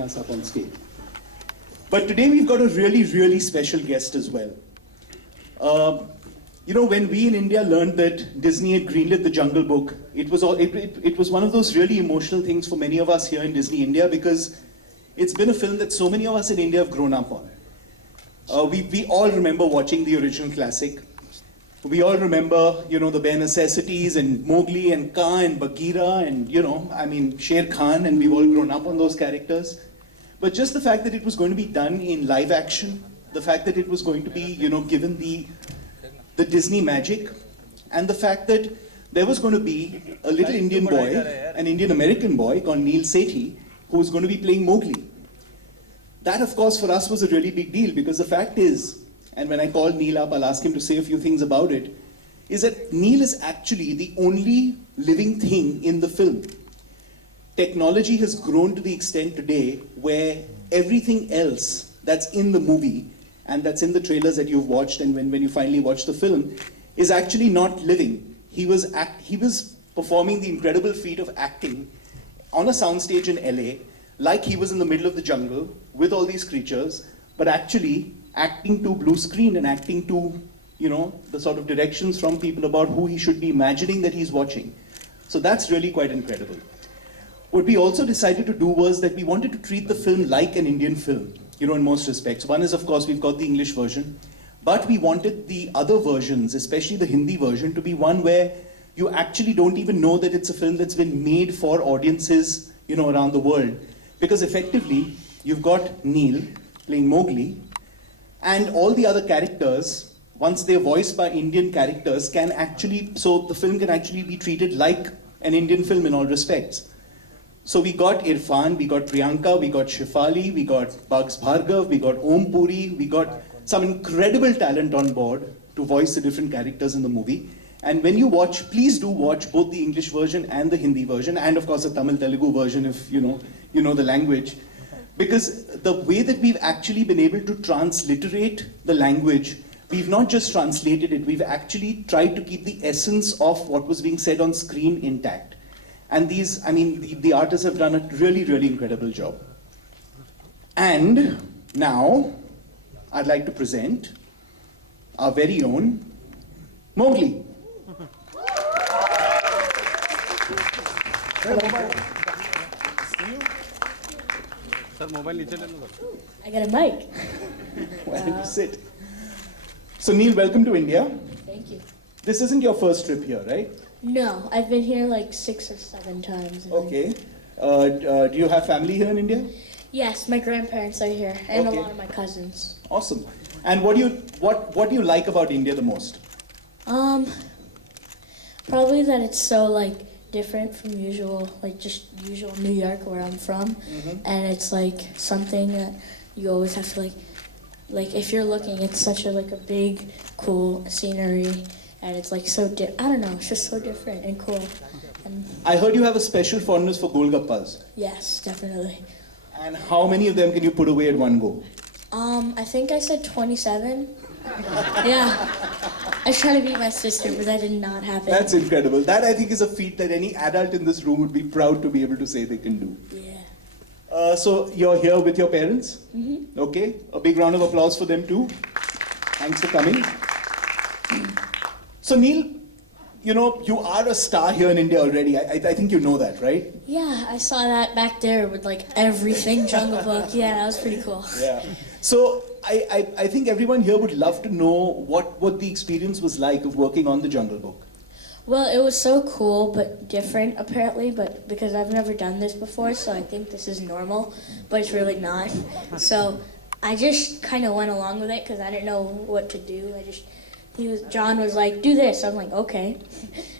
joining us up on stage. But today we've got a really, really special guest as well. You know, when we in India learned that Disney had greenlit The Jungle Book, it was one of those really emotional things for many of us here in Disney India, because it's been a film that so many of us in India have grown up on. We all remember watching the original classic. We all remember, you know, the bare necessities and Mowgli and Kaa and Bagheera and, you know, I mean, Shere Khan, and we've all grown up on those characters. But just the fact that it was going to be done in live action, the fact that it was going to be, you know, given the Disney magic, and the fact that there was going to be a little Indian boy, an Indian American boy called Neel Sethi, who was going to be playing Mowgli. That, of course, for us was a really big deal, because the fact is, and when I call Neel up, I'll ask him to say a few things about it, is that Neel is actually the only living thing in the film. Technology has grown to the extent today where everything else that's in the movie and that's in the trailers that you've watched, and when you finally watch the film, is actually not living. He was performing the incredible feat of acting on a soundstage in LA, like he was in the middle of the jungle with all these creatures, but actually acting to blue screen and acting to, you know, the sort of directions from people about who he should be imagining that he's watching. So that's really quite incredible. What we also decided to do was that we wanted to treat the film like an Indian film, you know, in most respects. One is, of course, we've got the English version, but we wanted the other versions, especially the Hindi version, to be one where you actually don't even know that it's a film that's been made for audiences, you know, around the world. Because effectively, you've got Neel playing Mowgli, and all the other characters, once they're voiced by Indian characters, can actually, so the film can actually be treated like an Indian film in all respects. So we got Irrfan, we got Priyanka, we got Shefali, we got Bugs Bhargava, we got Om Puri, we got some incredible talent on board to voice the different characters in the movie. And when you watch, please do watch both the English version and the Hindi version, and of course the Tamil Telugu version if you know the language. Because the way that we've actually been able to transliterate the language, we've not just translated it, we've actually tried to keep the essence of what was being said on screen intact. And these, I mean, the artists have done a really, really incredible job. And now, I'd like to present our very own Mowgli. I got a mic. Well, sit. So Neel, welcome to India. Thank you. This isn't your first trip here, right? No, I've been here like 6 or 7 times. Okay. Do you have family here in India? Yes, my grandparents are here, and Okay. a lot of my cousins. Awesome. And what do you like about India the most? Probably that it's so like different from usual New York where I'm from, and it's like something that you always have to like if you're looking, it's such a like a big, cool scenery. And it's like so I don't know, it's just so different and cool. And I heard you have a special fondness for Golgappas. yes, definitely. And how many of them can you put away at one go? I think I said 27. Yeah. I was trying to beat my sister, but that did not happen. That's incredible. That, I think, is a feat that any adult in this room would be proud to be able to say they can do. Yeah. So you're here with your parents? Mm-hmm. Okay. A big round of applause for them too. Thanks for coming. So Neel, you know, you are a star here in India already. I think you know that, right? Yeah, I saw that back there with like everything Jungle Book. Yeah, that was pretty cool. Yeah. So I think everyone here would love to know what the experience was like of working on the Jungle Book. Well, it was so cool, but different apparently, but because I've never done this before, so I think this is normal, but it's really not. So I just kind of went along with it because I didn't know what to do. John was like, do this. I'm like, okay.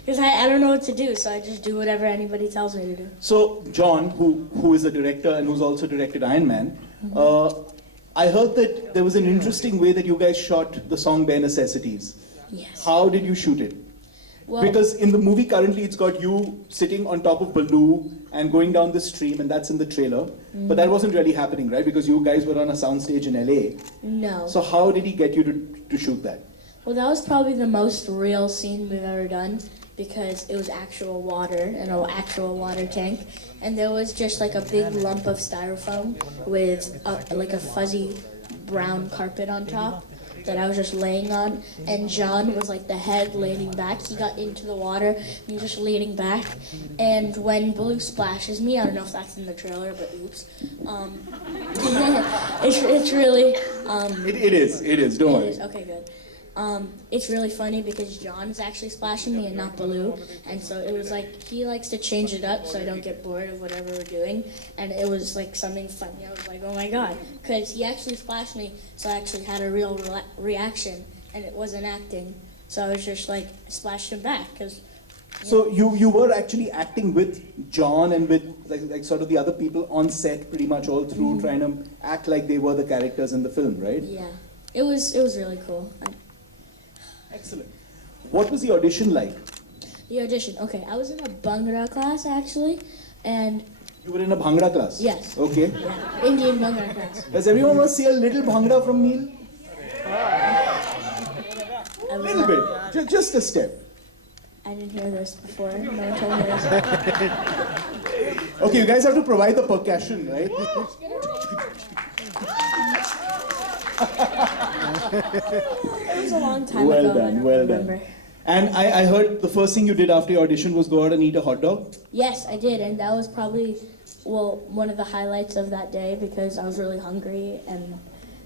Because I don't know what to do, so I just do whatever anybody tells me to do. So John, who is the director and who's also directed Iron Man, I heard that there was an interesting way that you guys shot the song Bare Necessities. Yes. How did you shoot it? Well, Because in the movie currently it's got you sitting on top of Baloo and going down the stream, and that's in the trailer. But that wasn't really happening, right? Because you guys were on a soundstage in LA. no. So how did he get you to shoot that? Well, that was probably the most real scene we've ever done because it was actual water in an actual water tank, and there was just like a big lump of styrofoam with like a fuzzy brown carpet on top that I was just laying on, and John was like the head leaning back. He got into the water and he was just leaning back, and when Baloo splashes me, I don't know if that's in the trailer, but oops, it's really It is, don't worry. it is. Okay, good. It's really funny because John is actually splashing me and not Baloo, and so it was like he likes to change it up so I don't get bored of whatever we're doing, and it was like something funny. I was like, oh my god, because he actually splashed me, so I actually had a real reaction, and it wasn't acting. So I was just like splashed him back because. So you were actually acting with John and with like sort of the other people on set pretty much all through, trying to act like they were the characters in the film, right? Yeah, it was really cool. Excellent. What was the audition like? The audition. Okay, I was in a Bhangra class actually, and You were in a Bhangra class? yes, Okay. yeah, Indian Bhangra class. Does everyone want to see a little Bhangra from Neel? I A was little bit. Just a step. I didn't hear this before. No one told me this. Okay, you guys have to provide the percussion, right? It was a long time Well ago. I done, don't well remember. done. And I heard the first thing you did after your audition was go out and eat a hot dog? Yes, I did, and that was probably one of the highlights of that day because I was really hungry and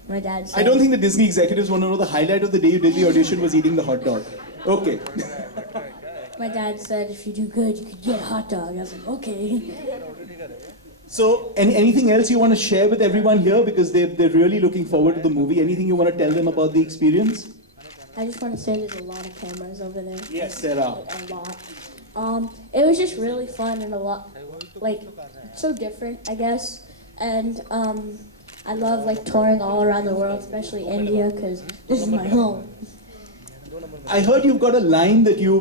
my dad said. I don't think the Disney executives want to know the highlight of the day you did the audition was eating the hot dog. Okay. My dad said if you do good, you could get a hot dog. I was like, okay. So, anything else you want to share with everyone here? Because they're really looking forward to the movie. Anything you want to tell them about the experience? I just want to say there's a lot of cameras over there. Yes, there are. A lot. It was just really fun and a lot, like, so different, I guess. And I love like touring all around the world, especially India, because this is my home. I heard you've got a line that you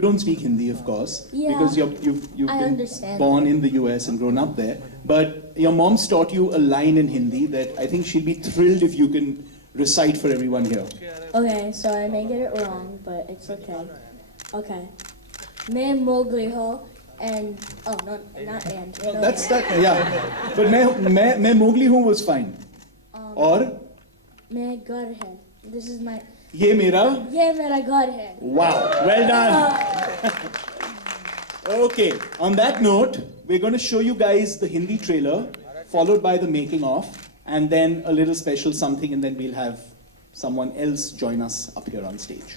don't speak Hindi, of course, Yeah, because you've I been understand. born in the US and grown up there. But your mom's taught you a line in Hindi that I think she'll be thrilled if you can recite for everyone here. Okay, so I may get it wrong, but it's okay. Okay. मैं Mowgli ho and oh no, not and. No, That's that, yeah. But मैं Mowgli हूँ was fine. और मैं घर है. This is my. ये मेरा. ये मेरा घर है. Wow, well done. Okay, on that note, we're going to show you guys the Hindi trailer, followed by the making of, and then a little special something, and then we'll have someone else join us up here on stage.